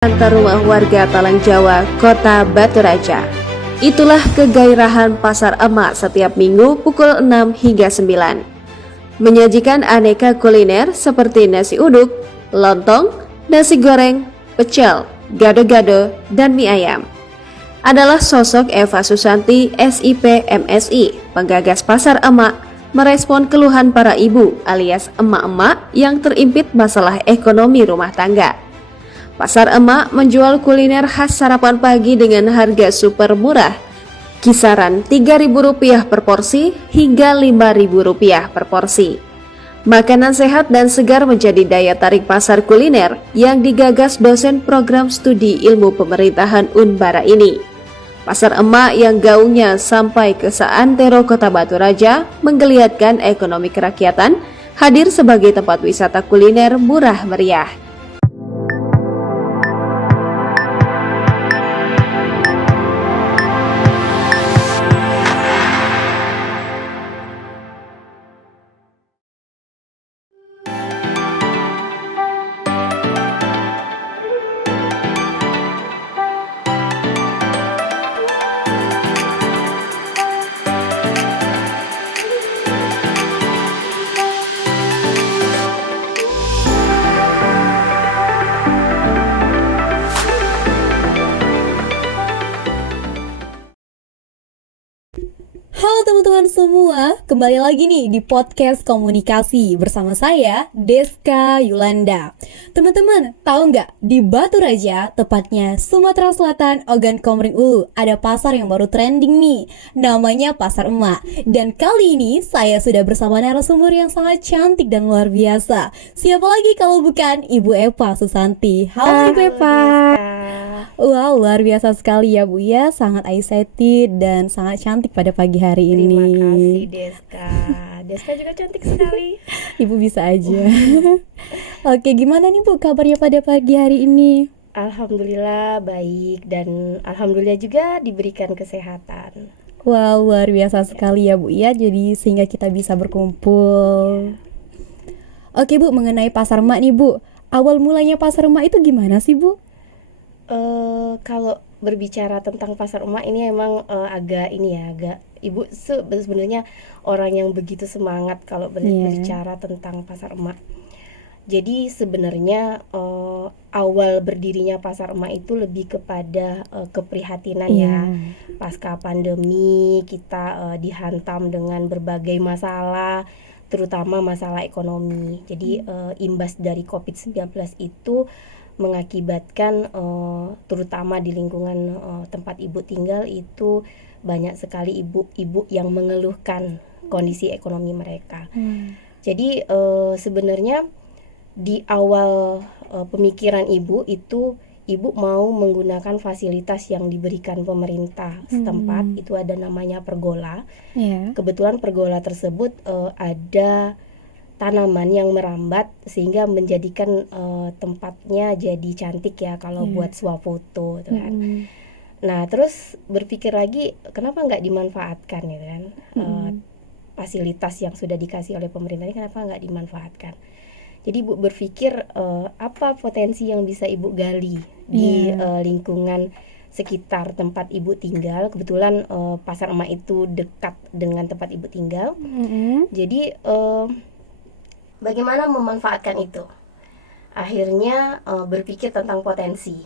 Antar rumah warga Talang Jawa, Kota Batu Raja. Itulah kegairahan Pasar Emak setiap minggu pukul 6 hingga 9. Menyajikan aneka kuliner seperti nasi uduk, lontong, nasi goreng, pecel, gado-gado, dan mie ayam. Adalah sosok Eva Susanti, SIP MSI, penggagas Pasar Emak, merespon keluhan para ibu alias emak-emak yang terimpit masalah ekonomi rumah tangga. Pasar Emak menjual kuliner khas sarapan pagi dengan harga super murah, kisaran Rp3.000 per porsi hingga Rp5.000 per porsi. Makanan sehat dan segar menjadi daya tarik pasar kuliner yang digagas dosen program studi ilmu pemerintahan Unbara ini. Pasar Emak yang gaungnya sampai ke seantero Kota Batu Raja menggeliatkan ekonomi kerakyatan, hadir sebagai tempat wisata kuliner murah meriah. Halo teman-teman semua, kembali lagi nih di podcast komunikasi bersama saya, Deska Yulanda. Teman-teman, tahu nggak di Batu Raja, tepatnya Sumatera Selatan, Ogan Komering Ulu, ada pasar yang baru trending nih, namanya Pasar Emak. Dan kali ini saya sudah bersama narasumber yang sangat cantik dan luar biasa. Siapa lagi kalau bukan Ibu Eva Susanti. Halo Ibu Eva. Wow, luar biasa sekali ya Bu ya, sangat excited dan sangat cantik pada pagi hari ini. Terima kasih Deska. Deska juga cantik sekali. Ibu bisa aja. Oke, gimana nih Bu kabarnya pada pagi hari ini? Alhamdulillah baik dan alhamdulillah juga diberikan kesehatan. Wow, luar biasa sekali ya Bu ya, jadi sehingga kita bisa berkumpul. Oke Bu, mengenai Pasar Emak nih Bu, awal mulanya Pasar Emak itu gimana sih Bu? Kalau berbicara tentang Pasar Emak ini emang agak Ibu sebenarnya orang yang begitu semangat kalau berbicara tentang Pasar Emak. Jadi sebenarnya awal berdirinya Pasar Emak itu lebih kepada keprihatinan ya. Pasca pandemi kita dihantam dengan berbagai masalah, terutama masalah ekonomi. Jadi imbas dari COVID-19 itu mengakibatkan terutama di lingkungan tempat ibu tinggal itu banyak sekali ibu-ibu yang mengeluhkan kondisi ekonomi mereka. Jadi sebenarnya di awal pemikiran ibu itu ibu mau menggunakan fasilitas yang diberikan pemerintah setempat, itu ada namanya pergola. Kebetulan pergola tersebut ada tanaman yang merambat sehingga menjadikan tempatnya jadi cantik ya kalau buat swafoto gitu kan. Nah terus berpikir lagi kenapa nggak dimanfaatkan gitu kan, fasilitas yang sudah dikasih oleh pemerintah ini kenapa nggak dimanfaatkan. Jadi Ibu berpikir apa potensi yang bisa Ibu gali di lingkungan sekitar tempat Ibu tinggal. Kebetulan Pasar Emak itu dekat dengan tempat Ibu tinggal. Jadi bagaimana memanfaatkan itu? Akhirnya berpikir tentang potensi.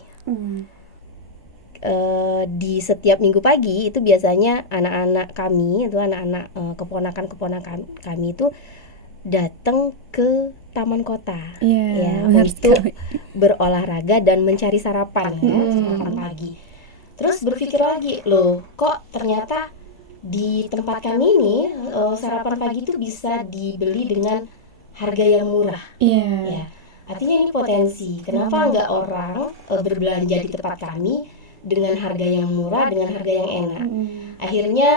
Di setiap minggu pagi itu biasanya anak-anak kami, itu anak-anak keponakan-keponakan kami itu datang ke taman kota untuk berolahraga dan mencari sarapan sarapan pagi. Terus berpikir lagi, loh kok ternyata di tempat kami ini sarapan pagi itu bisa dibeli dengan harga yang murah. Ya, artinya ini potensi. Kenapa nggak orang berbelanja di tempat kami dengan harga yang murah, dengan harga yang enak? Akhirnya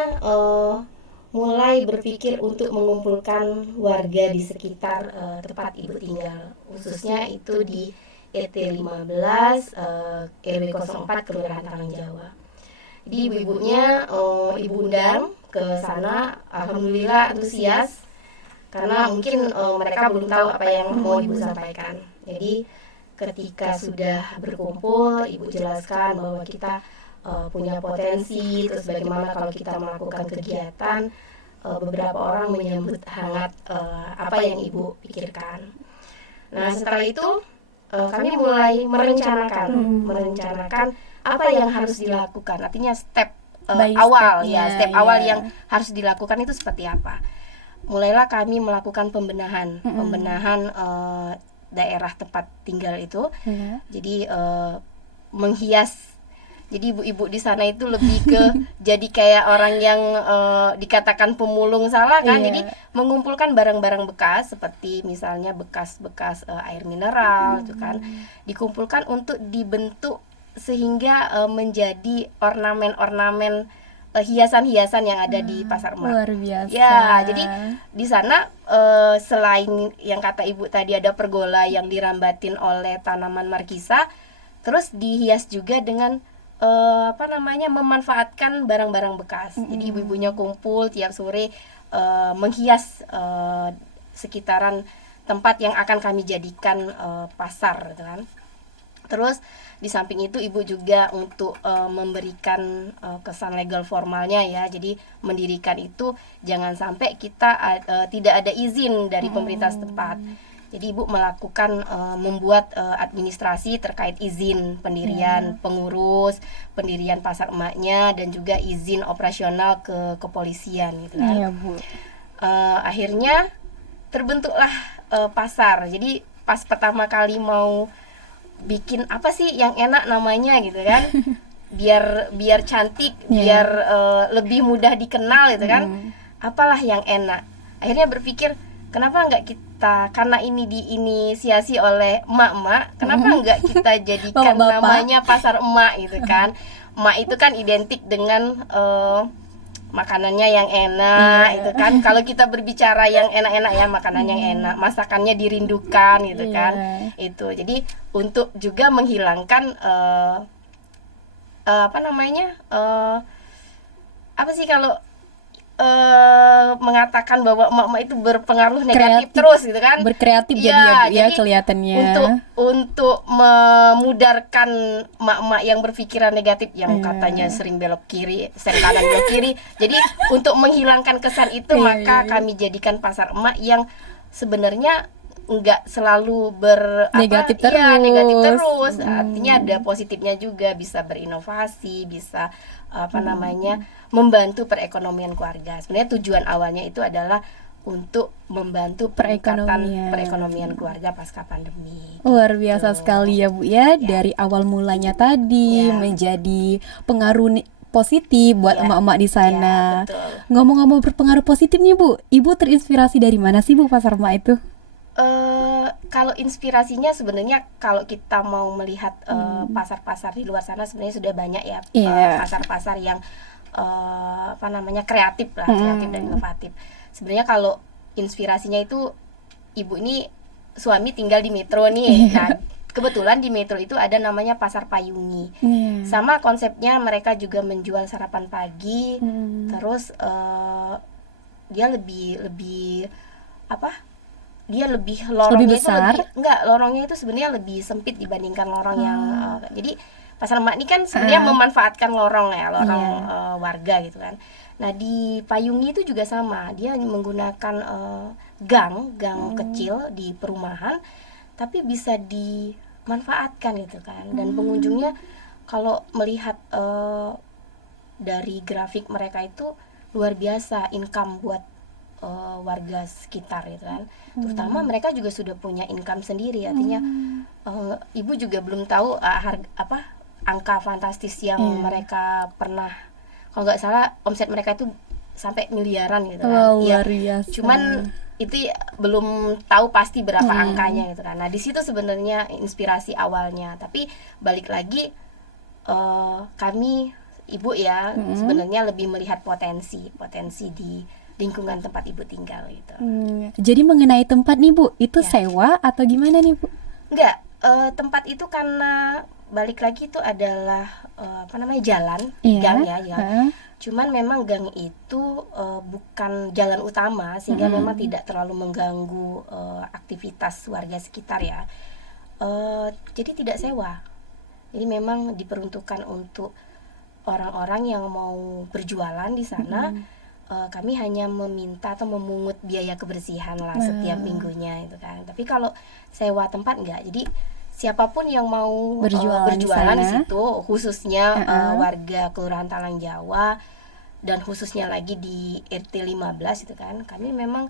mulai berpikir untuk mengumpulkan warga di sekitar tempat Ibu tinggal, khususnya itu di ET 15 RW 04 Kelurahan Talang Jawa. Jadi ibu-ibunya Ibu undang ke sana, alhamdulillah antusias karena mungkin mereka belum tahu apa yang mau Ibu sampaikan. Jadi ketika sudah berkumpul, Ibu jelaskan bahwa kita punya potensi, terus bagaimana kalau kita melakukan kegiatan, beberapa orang menyambut hangat apa yang Ibu pikirkan. Nah, setelah itu kami mulai merencanakan apa yang harus dilakukan. Artinya step awal step awal yang harus dilakukan itu seperti apa. Mulailah kami melakukan pembenahan daerah tempat tinggal itu. Jadi menghias. Jadi ibu-ibu di sana itu lebih ke jadi kayak orang yang dikatakan pemulung salah kan. Jadi mengumpulkan barang-barang bekas seperti misalnya bekas-bekas air mineral itu kan, dikumpulkan untuk dibentuk sehingga menjadi ornamen-ornamen hiasan-hiasan yang ada di Pasar Emak. Luar biasa. Ya, jadi di sana selain yang kata Ibu tadi ada pergola yang dirambatin oleh tanaman markisa, terus dihias juga dengan memanfaatkan barang-barang bekas. Jadi ibu-ibunya kumpul tiap sore menghias sekitaran tempat yang akan kami jadikan pasar, gitu kan. Terus di samping itu Ibu juga untuk memberikan kesan legal formalnya ya. Jadi mendirikan itu jangan sampai kita tidak ada izin dari pemerintah setempat. Jadi Ibu melakukan membuat administrasi terkait izin pendirian pengurus, pendirian Pasar Emaknya, dan juga izin operasional ke kepolisian gitu kan. Iya, Bu. Akhirnya terbentuklah pasar. Jadi pas pertama kali mau bikin apa sih yang enak namanya gitu kan. biar cantik, biar lebih mudah dikenal gitu kan. Apalah yang enak. Akhirnya berpikir kenapa enggak kita, karena ini diinisiasi oleh emak-emak, kenapa enggak kita jadikan namanya Pasar Emak gitu kan. Emak itu kan identik dengan makanannya yang enak itu kan. Kalau kita berbicara yang enak-enak ya, makanan yang enak, masakannya dirindukan gitu kan. Itu jadi untuk juga menghilangkan apa sih kalau mengatakan bahwa emak-emak itu berpengaruh negatif terus gitu kan. Berkreatif jadi kelihatannya. Untuk memudarkan emak-emak yang berpikiran negatif yang katanya sering belok kiri, sering kanan belok kiri. Jadi untuk menghilangkan kesan itu maka kami jadikan Pasar Emak yang sebenarnya enggak selalu negatif terus. Artinya ada positifnya juga, bisa berinovasi, bisa membantu perekonomian keluarga. Sebenarnya tujuan awalnya itu adalah untuk membantu peningkatan perekonomian keluarga pasca pandemi. Luar biasa sekali ya Bu ya. Dari awal mulanya tadi menjadi pengaruh positif buat emak-emak di sana. Ngomong-ngomong berpengaruh positif nih Bu, Ibu terinspirasi dari mana sih Bu Pasar Emak itu? Kalau inspirasinya sebenarnya kalau kita mau melihat pasar-pasar di luar sana sebenarnya sudah banyak ya pasar-pasar yang kreatif lah, kreatif dan inovatif. Sebenarnya kalau inspirasinya itu Ibu ini suami tinggal di Metro nih. Nah, kebetulan di Metro itu ada namanya Pasar Payungi. Sama konsepnya, mereka juga menjual sarapan pagi. Terus dia lebih lorongnya itu lorongnya itu sebenarnya lebih sempit dibandingkan lorong yang jadi Pasar Emak ini kan sebenarnya memanfaatkan lorong warga gitu kan. Nah, di Payungi itu juga sama, dia menggunakan gang kecil di perumahan tapi bisa dimanfaatkan gitu kan. Dan pengunjungnya kalau melihat dari grafik mereka itu luar biasa income buat warga sekitar gitu kan. Terutama mereka juga sudah punya income sendiri, artinya Ibu juga belum tahu angka fantastis yang mereka pernah, kalau nggak salah omset mereka itu sampai miliaran gitu kan. Luar biasa. Cuman itu belum tahu pasti berapa angkanya gitu kan. Nah, di situ sebenarnya inspirasi awalnya. Tapi balik lagi kami Ibu ya sebenarnya lebih melihat potensi di lingkungan tempat Ibu tinggal gitu. Jadi mengenai tempat nih Bu, itu sewa atau gimana nih Bu? Enggak, tempat itu karena balik lagi itu adalah jalan, gang ya. Cuman memang gang itu bukan jalan utama sehingga memang tidak terlalu mengganggu aktivitas warga sekitar ya. Jadi tidak sewa. Jadi memang diperuntukkan untuk orang-orang yang mau berjualan di sana. Kami hanya meminta atau memungut biaya kebersihan lah setiap minggunya itu kan. Tapi kalau sewa tempat enggak. Jadi siapapun yang mau berjualan di situ, khususnya warga Kelurahan Talang Jawa dan khususnya lagi di RT 15 itu kan, kami memang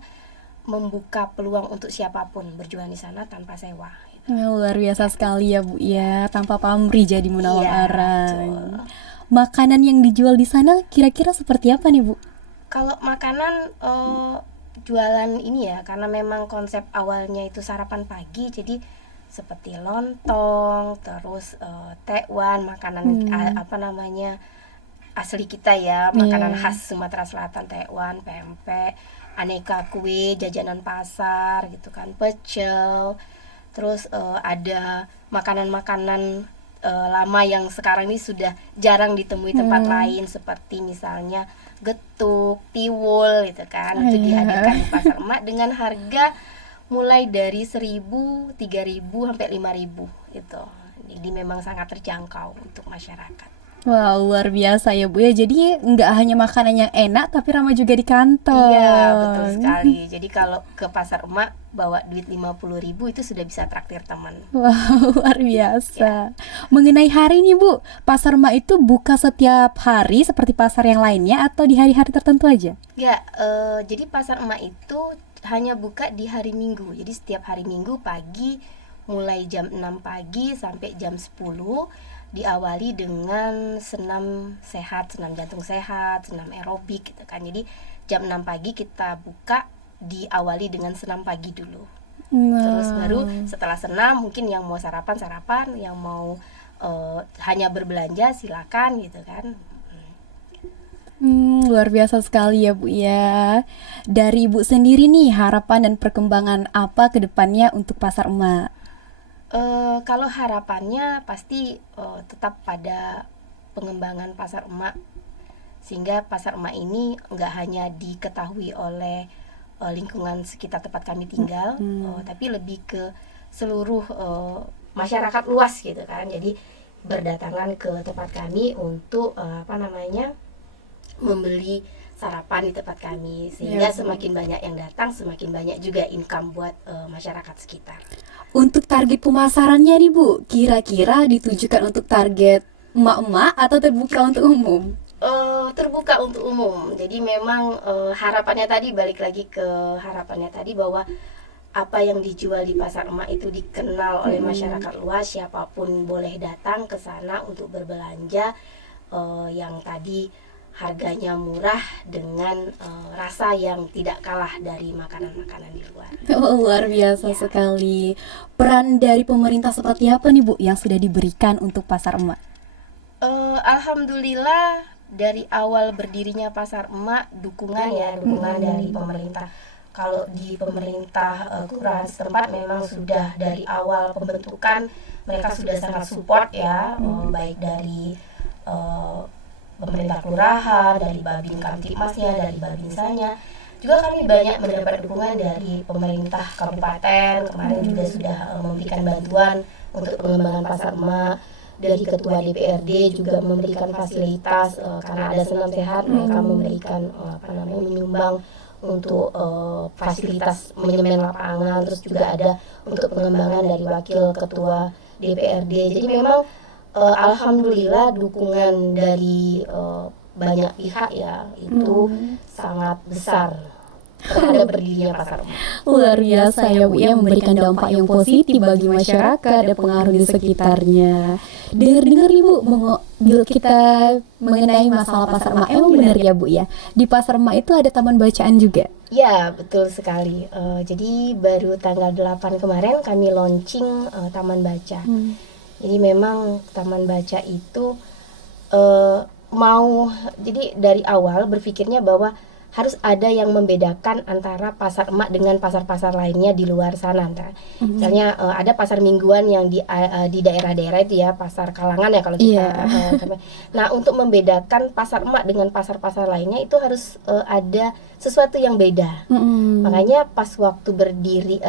membuka peluang untuk siapapun berjualan di sana tanpa sewa. Luar biasa sekali ya Bu ya, tanpa pamrih jadi menolong Iya, orang. betul. Makanan yang dijual di sana kira-kira seperti apa nih Bu? Kalau makanan jualan ini ya, karena memang konsep awalnya itu sarapan pagi, jadi seperti lontong, terus tekwan, makanan asli kita ya, makanan khas Sumatera Selatan, tekwan, pempek, aneka kue, jajanan pasar gitu kan, pecel. Terus ada makanan-makanan lama yang sekarang ini sudah jarang ditemui tempat lain, seperti misalnya getuk, tiwul gitu kan. Itu dihadirkan di Pasar Emak dengan harga mulai dari 1.000, 3.000 sampai 5.000 gitu. Jadi memang sangat terjangkau untuk masyarakat. Wah, luar biasa ya Bu ya. Jadi nggak hanya makanan yang enak tapi ramah juga di kantong. Iya, betul sekali. Jadi kalau ke Pasar Emak bawa duit 50.000 itu sudah bisa traktir teman. Wah, luar biasa. Mengenai hari nih Bu, Pasar Emak itu buka setiap hari seperti pasar yang lainnya atau di hari-hari tertentu aja? Ya, jadi Pasar Emak itu hanya buka di hari Minggu. Jadi setiap hari Minggu pagi mulai jam 6 pagi sampai jam 10 diawali dengan senam sehat, senam jantung sehat, senam aerobik gitu kan. Jadi jam 6 pagi kita buka, diawali dengan senam pagi dulu. Terus baru setelah senam mungkin yang mau sarapan, yang mau hanya berbelanja silakan gitu kan. Luar biasa sekali ya Bu ya. Dari Ibu sendiri nih, harapan dan perkembangan apa ke depannya untuk Pasar Emak? Kalau harapannya pasti tetap pada pengembangan Pasar Emak, sehingga Pasar Emak ini nggak hanya diketahui oleh lingkungan sekitar tempat kami tinggal, tapi lebih ke seluruh masyarakat luas gitu kan. Jadi berdatangan ke tempat kami untuk membeli sarapan di tempat kami, sehingga semakin banyak yang datang, semakin banyak juga income buat masyarakat sekitar. Untuk target pemasarannya nih Bu, kira-kira ditujukan untuk target emak-emak atau terbuka untuk umum? Terbuka untuk umum. Jadi memang harapannya tadi, balik lagi ke harapannya tadi, bahwa apa yang dijual di Pasar Emak itu dikenal oleh masyarakat luas, siapapun boleh datang ke sana untuk berbelanja, yang tadi harganya murah dengan rasa yang tidak kalah dari makanan-makanan di luar. Luar biasa sekali. Peran dari pemerintah seperti apa nih Bu yang sudah diberikan untuk Pasar Emak? Alhamdulillah dari awal berdirinya Pasar Emak dukungan dari pemerintah. Kalau di pemerintah kelurahan setempat memang sudah dari awal pembentukan mereka sudah sangat support ya, baik dari pemerintah kelurahan, dari Babin Kamtipmasnya, dari Babinsanya. Juga kami banyak mendapat dukungan dari pemerintah kabupaten. Kemarin juga sudah memberikan bantuan untuk pengembangan Pasar Emak. Dari ketua DPRD juga memberikan fasilitas, karena ada senam sehat, mereka memberikan menyumbang untuk fasilitas menyemen lapangan. Terus juga ada untuk pengembangan dari wakil ketua DPRD. Jadi memang alhamdulillah dukungan dari banyak pihak ya itu sangat besar terhadap berdirinya Pasar Emak. Luar biasa ya Bu ya, memberikan dampak yang positif bagi masyarakat dan pengaruh di sekitarnya. Dengar-dengar nih Bu, bila kita mengenai masalah Pasar Emak, emang benar ya Bu ya, di Pasar Emak itu ada taman bacaan juga? Ya, betul sekali. Jadi baru tanggal 8 kemarin kami launching taman baca. Jadi memang taman baca itu jadi dari awal berpikirnya bahwa harus ada yang membedakan antara Pasar Emak dengan pasar-pasar lainnya di luar sana. Misalnya ada pasar mingguan yang di daerah-daerah itu ya, pasar Kalangan ya kalau kita. Nah, untuk membedakan Pasar Emak dengan pasar-pasar lainnya itu harus ada sesuatu yang beda. Makanya pas waktu berdiri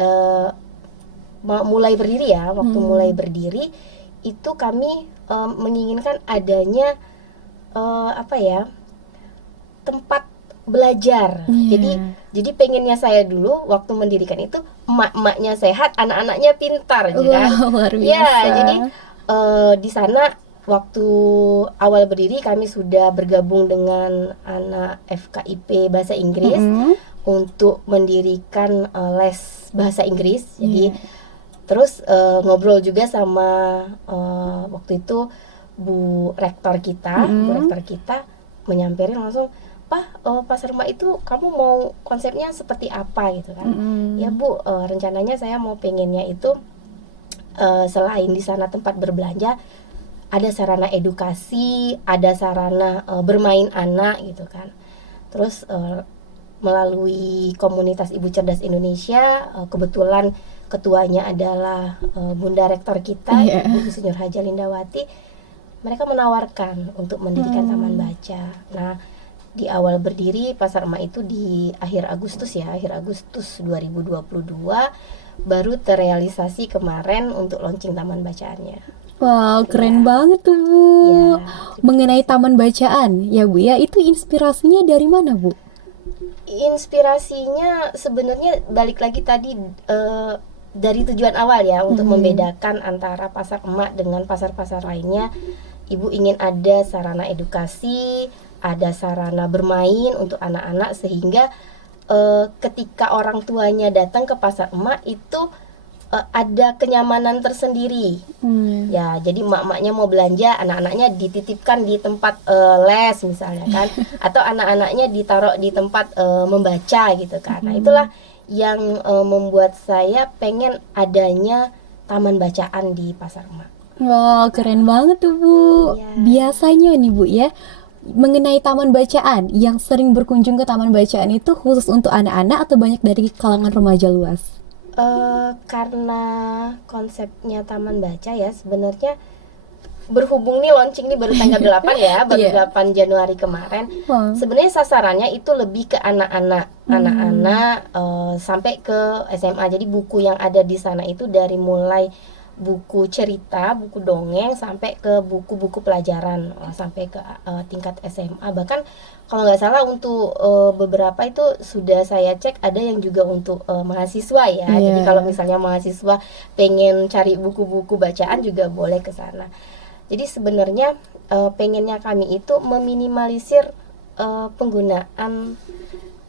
mulai berdiri ya, waktu mulai berdiri itu kami menginginkan adanya tempat belajar. Jadi pengennya saya dulu waktu mendirikan itu emak-emaknya sehat, anak-anaknya pintar, gitu kan? Luar biasa. Ya, jadi di sana waktu awal berdiri kami sudah bergabung dengan anak FKIP Bahasa Inggris untuk mendirikan les bahasa Inggris. Jadi terus ngobrol juga sama waktu itu Bu Rektor kita menyamperin langsung, "Pak, Pasar Emak itu kamu mau konsepnya seperti apa?" gitu kan. "Ya Bu, rencananya saya mau pengennya itu selain di sana tempat berbelanja, ada sarana edukasi, ada sarana bermain anak gitu kan. Terus melalui komunitas Ibu Cerdas Indonesia, kebetulan ketuanya adalah Bunda Rektor kita, Ibu Insinyur Haja Lindawati, mereka menawarkan untuk mendirikan taman baca. Nah, di awal berdiri Pasar Emak itu di akhir Agustus 2022, baru terrealisasi kemarin untuk launching taman bacaannya. Wow, keren banget tuh Bu. Mengenai taman bacaan, ya Bu ya, itu inspirasinya dari mana Bu? Inspirasinya sebenarnya balik lagi tadi dari tujuan awal ya, untuk membedakan antara Pasar Emak dengan pasar-pasar lainnya. Ibu ingin ada sarana edukasi, ada sarana bermain untuk anak-anak, sehingga ketika orang tuanya datang ke Pasar Emak itu ada kenyamanan tersendiri. Ya, jadi emak-emaknya mau belanja, anak-anaknya dititipkan di tempat les misalnya kan, atau anak-anaknya ditaruh di tempat membaca gitu kan. Nah, itulah yang membuat saya pengen adanya taman bacaan di Pasar Emak. Wow, keren banget tuh Bu. Biasanya nih Bu ya, mengenai taman bacaan, yang sering berkunjung ke taman bacaan itu khusus untuk anak-anak atau banyak dari kalangan remaja luas? Karena konsepnya taman baca ya, sebenarnya berhubung nih launching nih baru tanggal 8 ya, baru 8 Januari kemarin. Sebenarnya sasarannya itu lebih ke anak-anak, sampai ke SMA. Jadi buku yang ada di sana itu dari mulai buku cerita, buku dongeng, sampai ke buku-buku pelajaran, sampai ke tingkat SMA. Bahkan kalau nggak salah untuk beberapa itu sudah saya cek ada yang juga untuk mahasiswa ya. Jadi kalau misalnya mahasiswa pengen cari buku-buku bacaan juga boleh ke sana. Jadi sebenarnya pengennya kami itu meminimalisir penggunaan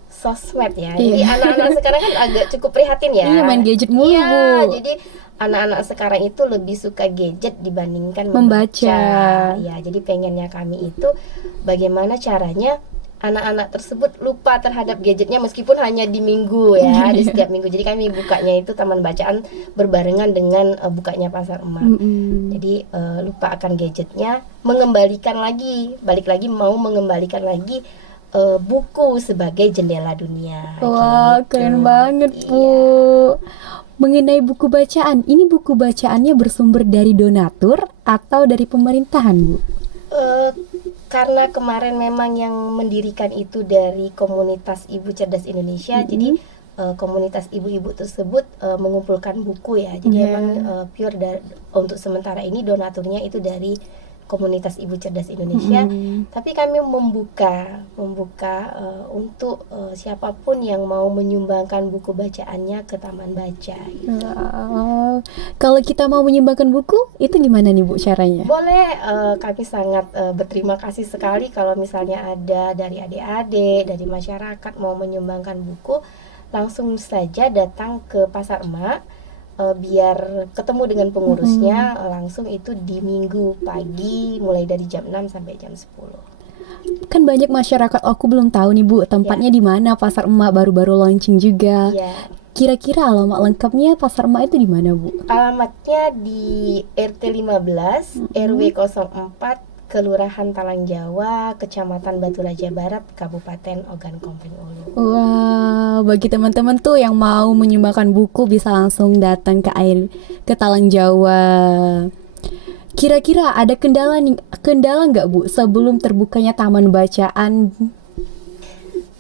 sosmed ya. Jadi anak-anak sekarang kan agak cukup prihatin ya. Main gadget mulu Bu. Jadi anak-anak sekarang itu lebih suka gadget dibandingkan membaca. Ya, jadi pengennya kami itu bagaimana caranya anak-anak tersebut lupa terhadap gadgetnya meskipun hanya di minggu ya, di setiap minggu. Jadi kami bukanya itu taman bacaan berbarengan dengan bukanya Pasar Emak. Jadi lupa akan gadgetnya, balik lagi mau mengembalikan lagi buku sebagai jendela dunia. Wah, keren banget Bu. Mengenai buku bacaan, ini buku bacaannya bersumber dari donatur atau dari pemerintahan Bu? Karena kemarin memang yang mendirikan itu dari komunitas Ibu Cerdas Indonesia, jadi komunitas ibu-ibu tersebut mengumpulkan buku ya. Jadi memang pure untuk sementara ini donaturnya itu dari komunitas Ibu Cerdas Indonesia. Tapi kami membuka untuk siapapun yang mau menyumbangkan buku bacaannya ke taman baca gitu. Kalau kita mau menyumbangkan buku itu gimana nih Bu caranya? Boleh, kami sangat berterima kasih sekali kalau misalnya ada dari adik-adik, dari masyarakat mau menyumbangkan buku, langsung saja datang ke Pasar Emak. Biar ketemu dengan pengurusnya langsung itu di Minggu pagi mulai dari jam 6 sampai jam 10. Kan banyak masyarakat aku belum tahu nih Bu, tempatnya di mana Pasar Emak, baru-baru launching juga. Kira-kira alamat lengkapnya Pasar Emak itu di mana Bu? Alamatnya di RT 15 RW 04 Kelurahan Talang Jawa, Kecamatan Batu Raja Barat, Kabupaten Ogan Komering Ulu. Wah, bagi teman-teman tuh yang mau menyumbangkan buku bisa langsung datang ke Talang Jawa. Kira-kira ada kendala nggak Bu sebelum terbukanya taman bacaan?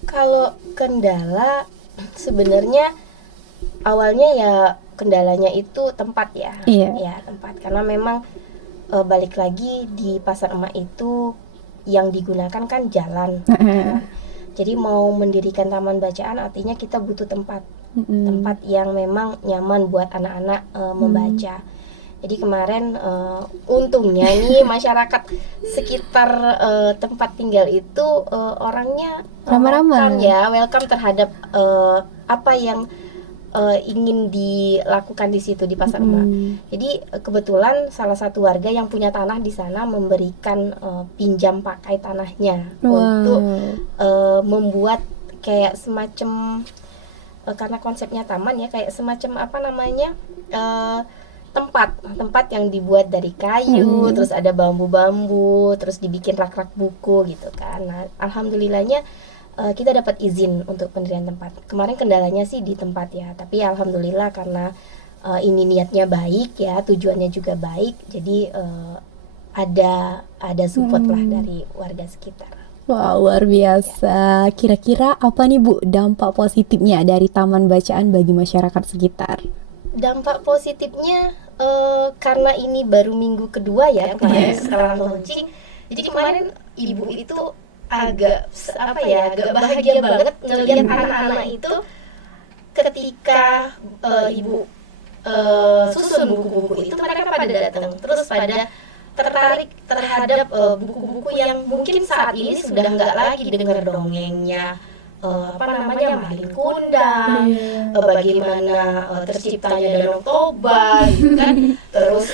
Kalau kendala sebenarnya awalnya ya kendalanya itu tempat ya. Iya. Ya, tempat. Karena memang balik lagi di pasar emak itu yang digunakan kan jalan. Jadi mau mendirikan taman bacaan artinya kita butuh tempat. Tempat yang memang nyaman buat anak-anak membaca. Jadi kemarin untungnya nih masyarakat sekitar tempat tinggal itu orangnya Ramah-ramah. welcome terhadap apa yang ingin dilakukan di situ di pasar emak. Jadi kebetulan salah satu warga yang punya tanah di sana memberikan pinjam pakai tanahnya untuk membuat kayak semacam karena konsepnya taman ya, kayak semacam apa namanya tempat yang dibuat dari kayu, terus ada bambu-bambu, terus dibikin rak-rak buku gitu kan. Nah, alhamdulillahnya kita dapat izin untuk pendirian tempat. Kemarin kendalanya sih di tempat ya, tapi alhamdulillah karena ini niatnya baik ya, tujuannya juga baik, jadi ada support lah dari warga sekitar. Wah, luar biasa. Kira-kira apa nih Bu dampak positifnya dari taman bacaan bagi masyarakat sekitar? Dampak positifnya karena ini baru minggu kedua ya kemarin setelah launching. Jadi kemarin ibu itu agak bahagia banget ngelihat anak-anak itu ketika ibu susun buku-buku itu, mereka pada datang terus pada tertarik terhadap buku-buku yang mungkin saat ini sudah nggak lagi dengar dongengnya Maling Kundang, bagaimana terciptanya Danau Toba gitu kan, terus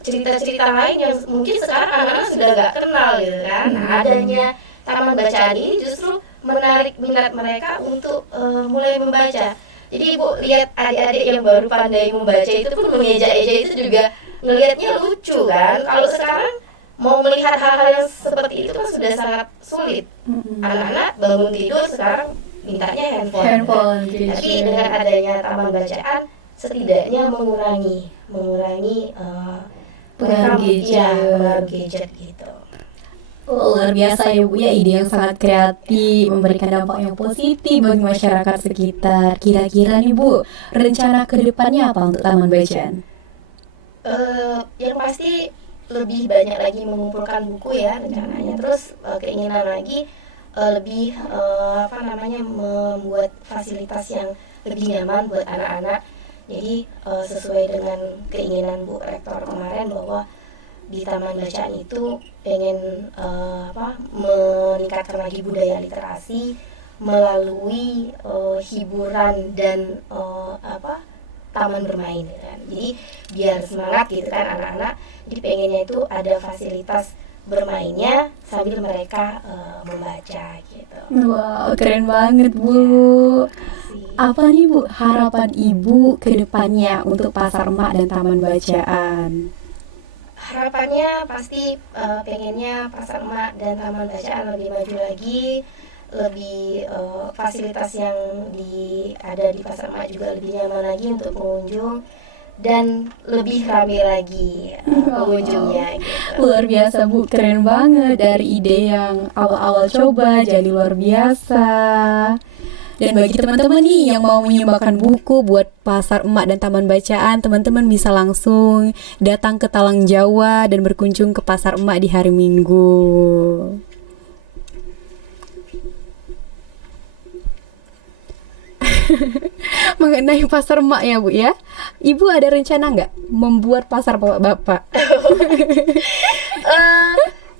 cerita-cerita lain yang mungkin sekarang anak-anak sudah nggak kenal gitu kan. Nah, adanya taman bacaan ini justru menarik minat mereka untuk mulai membaca. Jadi ibu lihat adik-adik yang baru pandai membaca itu pun mengeja-eja itu juga ngelihatnya lucu kan. Kalau sekarang mau melihat hal-hal yang seperti itu kan sudah sangat sulit. Anak-anak bangun tidur sekarang mintanya handphone. Tapi dengan adanya taman bacaan setidaknya mengurangi pengaruh gadget gitu. Luar biasa ya Bu ya, ide yang sangat kreatif, memberikan dampak yang positif bagi masyarakat sekitar. Kira-kira nih Bu, rencana ke depannya apa untuk taman bacaan? Yang pasti lebih banyak lagi mengumpulkan buku ya rencananya. Terus keinginan lagi lebih membuat fasilitas yang lebih nyaman buat anak-anak. Jadi sesuai dengan keinginan Bu Rektor kemarin bahwa di taman bacaan itu pengen meningkatkan lagi budaya literasi melalui hiburan dan taman bermain gitu kan. Jadi biar semangat gitu kan anak-anak. Jadi pengennya itu ada fasilitas bermainnya sambil mereka membaca gitu. Wow, keren banget Bu. Apa nih Bu harapan Ibu ke depannya untuk Pasar Emak dan Taman Bacaan? Harapannya pasti pengennya Pasar Emak dan Taman Bacaan lebih maju lagi, lebih fasilitas yang ada di Pasar Emak juga lebih nyaman lagi untuk pengunjung dan lebih ramai lagi pengunjungnya gitu. Luar biasa Bu, keren banget, dari ide yang awal-awal coba jadi luar biasa. Dan bagi teman-teman nih yang mau menyumbangkan buku buat Pasar Emak dan Taman Bacaan, teman-teman bisa langsung datang ke Talang Jawa dan berkunjung ke Pasar Emak di hari Minggu. Mengenai Pasar Emak ya Bu ya, Ibu ada rencana nggak membuat pasar bapak-bapak?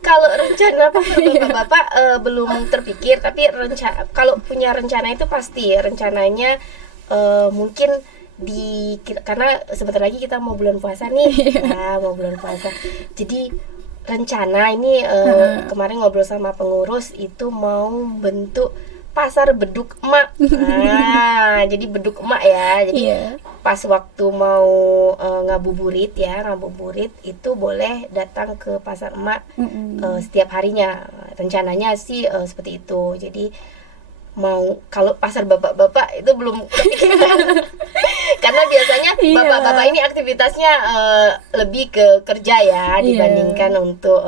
Kalau rencana bapak-bapak belum terpikir, tapi kalau punya rencana itu pasti rencananya mungkin karena sebentar lagi kita mau bulan puasa nih. Nah, mau bulan puasa. Jadi rencana ini kemarin ngobrol sama pengurus itu mau bentuk pasar beduk emak. Nah, jadi beduk emak ya. Jadi pas waktu mau ngabuburit itu boleh datang ke pasar emak setiap harinya. Rencananya sih seperti itu. Jadi mau kalau pasar bapak-bapak itu belum kepikiran. Karena biasanya bapak-bapak ini aktivitasnya lebih ke kerja ya dibandingkan untuk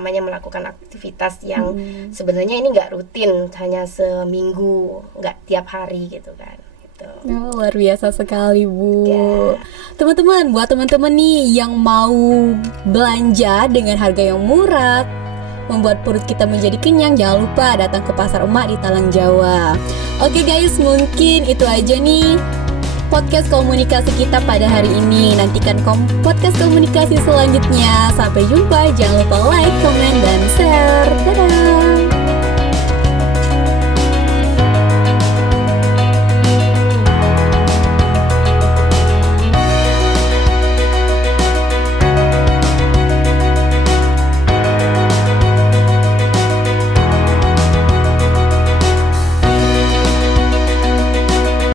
melakukan aktivitas yang sebenarnya ini nggak rutin, hanya seminggu, nggak tiap hari gitu kan. gitu. Oh, luar biasa sekali, Bu. Ya. Teman-teman, buat teman-teman nih yang mau belanja dengan harga yang murah, membuat perut kita menjadi kenyang, jangan lupa datang ke Pasar Emak di Talang Jawa. Oke guys, mungkin itu aja nih podcast komunikasi kita pada hari ini. Nantikan podcast komunikasi selanjutnya. Sampai jumpa, jangan lupa like, comment, dan share. Dadah.